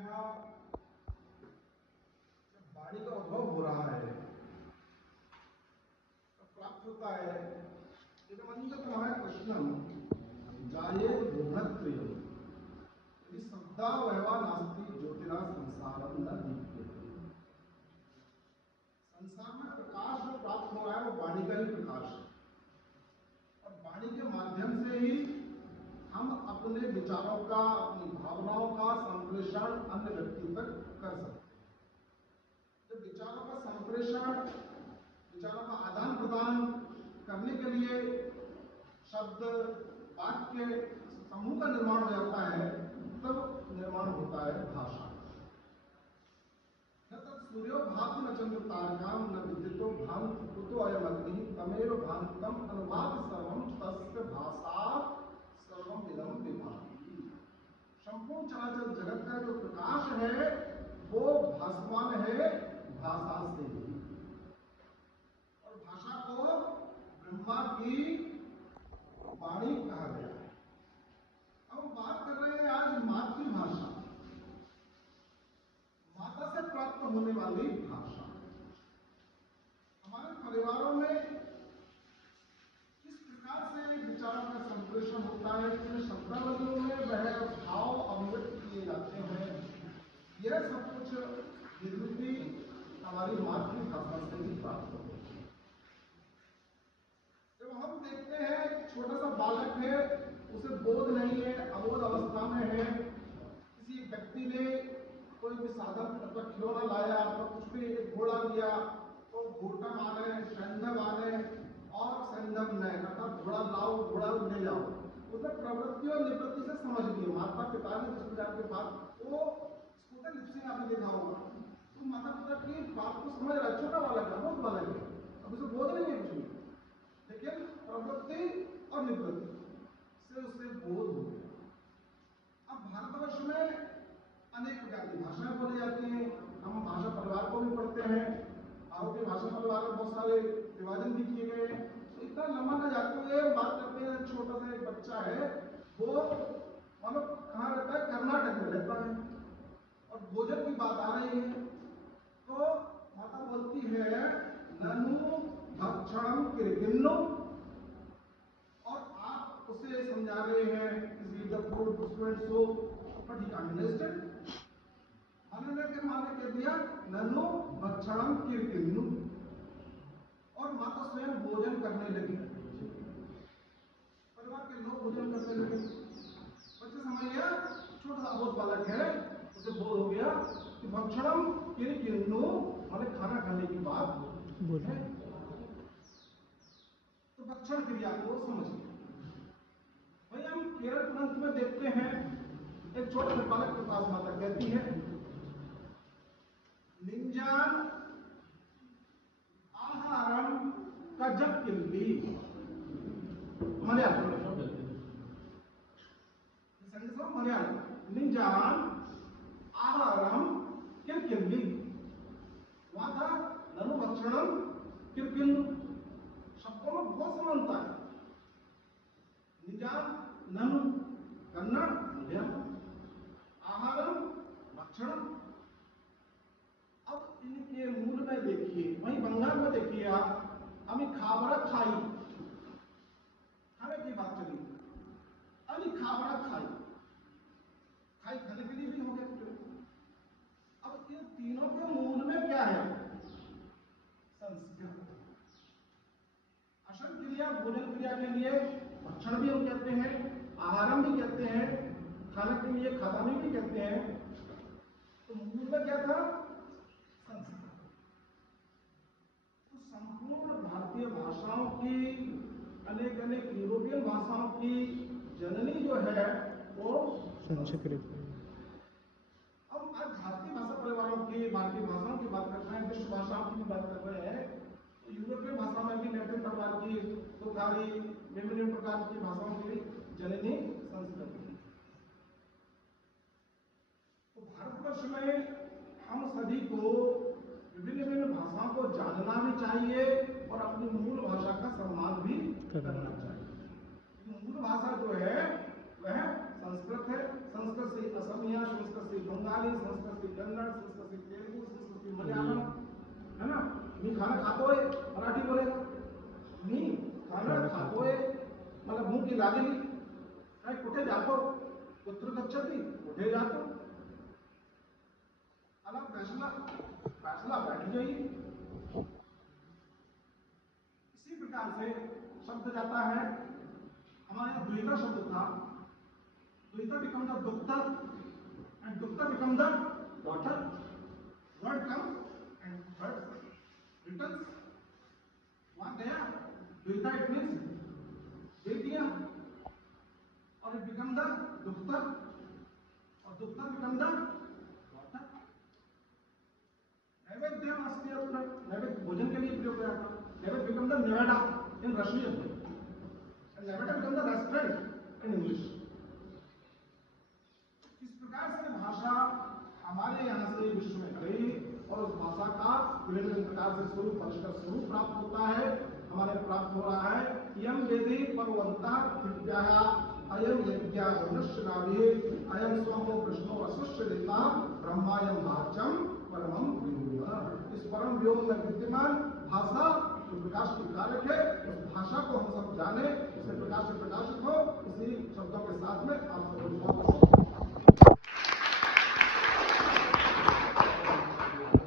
यहाँ वाणी का उद्भव हो रहा है, प्राप्त होता है इदमंजतमः कृष्णम जायेत भुवनत्रयम् यदि श्रद्धा वैवा नास्ति ज्योतिरा संसारम न दीप्यते। संसार में प्रकाश जो प्राप्त हो रहा है वो वाणी का ही प्रकाश है, और वाणी के माध्यम से ही हम अपने विचारों का, अपनी भावनाओं का संप्रेषण अन्य व्यक्ति तक कर सकते हैं। जब विचारों का संप्रेषण, विचारों का आदान प्रदान करने के लिए शब्द, वाक्य समूह का निर्माण हो जाता है, तब निर्माण होता है भाषा। न तत् सूर्यो भाति न चंद्र तारकाम न विद्युतो भान्ति कुतो अयम अग्नि तमेव भान्तं अनुवाद सर्वं तस्य भाषा सर्वम इदम विभाति। संपूर्ण चराचर जगत का जो प्रकाश है वो भासमान है भाषा से ही, और भाषा को ब्रह्मा की वाणी कहा गया है। अब हम बात कर रहे हैं आज मातृभाषा, माता से प्राप्त होने वाली भाषा। हमारे परिवारों में किस प्रकार से विचारों का संप्रेषण होता है, किन शब्दावलियों में वह भाव अभिव्यक्त किए जाते हैं, यह सब कुछ निर्मिति हमारी मातृभाषा से ही प्राप्त होती है। जब हम देखते हैं छोटा सा बालक है, उसे बोध नहीं है, अबोध अवस्था में है, किसी व्यक्ति ने कोई भी साधन मतलब खिलौना लाया तो कुछ भी एक घोड़ा लिया तो घोटा माने, संधव आने और संधव नए, अर्थात घोड़ा लाओ घोड़ा ले जाओ, उसमें प्रवृत्ति और निवृत्ति से समझ लिया। माता पिता ने 10,000 के बाद वो स्कूटर लिपसिंग आपने देखा होगा, तो माता पिता की बात को समझ रहा है, छोटा बालक है, बहुत बालक है, अब उसे बोध नहीं है कुछ भी, लेकिन प्रवृत्ति और निवृत्ति से उसे बोध हो गया। अब भारतवर्ष में अनेक प्रकार की भाषाएं बोली जाती हैं। हम भाषा परिवार को भी पढ़ते हैं, भारतीय भाषा परिवार में बहुत सारे विभाजन भी किए गए हैं। तो इतना लंबा न जाते हुए बात करते हैं, छोटा सा एक बच्चा है, वो मतलब कहाँ रहता है, कर्नाटक में रहता है, और भोजन की बात आ रही है तो माता बोलती है ननु भक्षणम किरकिन्नो, और आप उसे समझा रहे हैं the food student so but he understand. हमने के माने कह दिया ननु भक्षणम किरकिन्नु, और माता स्वयं भोजन करने लगी, परिवार के लोग भोजन करने लगे। बच्चे समझ गया, छोटा सा बहुत बालक है, उसे बोध हो गया कि भक्षणम किरकिन्नु माने खाना खाने की बात है, तो भक्षण क्रिया को समझ गया। भाई हम केरल प्रांत में देखते हैं, एक छोटे से बालक के पास माता कहती है निंजान आहारम कजक किल्ली, मलयालम मलयालम, निंजान आहारम किल्ली, वहां था ननु भक्षणम किल्किल्लु, शब्दों में बहुत समानता है। निजान ननु कन्नड़ मलयालम, आहारम भक्षणम। अब इनके मूल में देखिए, वहीं बंगाल में देखिए आप, अमी खाबरा खाई, खाने की बात चली, अमी खाबरा खाई, खाई खाने के लिए भी हो गया। अब इन तीनों के मूल में क्या है, संस्कृत। अशन क्रिया भोजन क्रिया के लिए भक्षण भी हम कहते हैं, आहारम भी कहते हैं, खाने के लिए खादामी भी कहते हैं। तो मूल में क्या था, संस्कृत। तो संपूर्ण भारतीय भाषाओं की, अनेक अनेक यूरोपियन भाषाओं की जननी जो है वो संस्कृत। अब आज भारतीय भाषा परिवारों की, भारतीय भाषाओं की बात कर रहे हैं, विश्व भाषाओं की बात कर रहे हैं, तो यूरोपियन भाषा में भी लैटिन प्रकार की, तुर्की, विभिन्न प्रकार की भाषाओं की जननी संस्कृत है। तो भारतवर्ष में हम सभी को विभिन्न विभिन्न भाषाओं को जानना भी चाहिए और अपनी मूल भाषा का सम्मान भी करना चाहिए। मूल भाषा जो है वह संस्कृत है, संस्कृत से असमिया, संस्कृत से बंगाली, संस्कृत कन्नड़, संस्कृत तेलुगु, संस्कृत मलयालम, है ना? मी खाना खातोय मराठी बोलेगा, मी खाना खातोय मला भूक लागली, काय कुठे जातो, कुत्र गच्छति, कुठे जातो, अलग फैसला बैठ जाइए। इसी प्रकार से शब्द जाता है, हमारे यहाँ द्विता शब्द था, द्विता बिकम द दुख्तर एंड दुख्तर become the daughter, word come and word returns, वहां गया द्विता इट मीन्स बेटियां, और इट बिकम द दुख्तर, और दुख्तर बिकम द डॉटर। नैवेद्य अस्ति अत्र, नैवेद्य भोजन के लिए प्रयोग किया था, नैवेद्य बिकम द नेवेडा इन रशियन, एंड नेवेडा become the restaurant in English. इस प्रकार से भाषा हमारे यहाँ से विश्व में गई और उस भाषा का विभिन्न प्रकार से स्वरूप, परिष्कृत स्वरूप प्राप्त होता है, हमारे प्राप्त हो रहा है। यम वेदे पर्वंता पृथ्व्याः अयम यज्ञ नश्यनाभि अयम स्वमो कृष्णो अस्वस्य देता ब्रह्मायम वाच्यम परमम व्योम। इस परम व्योम में विद्यमान भाषा जो प्रकाश की कारक है, उस भाषा को हम सब जाने, इससे प्रकाश से प्रकाशित हो, इसी शब्दों के साथ में आप सब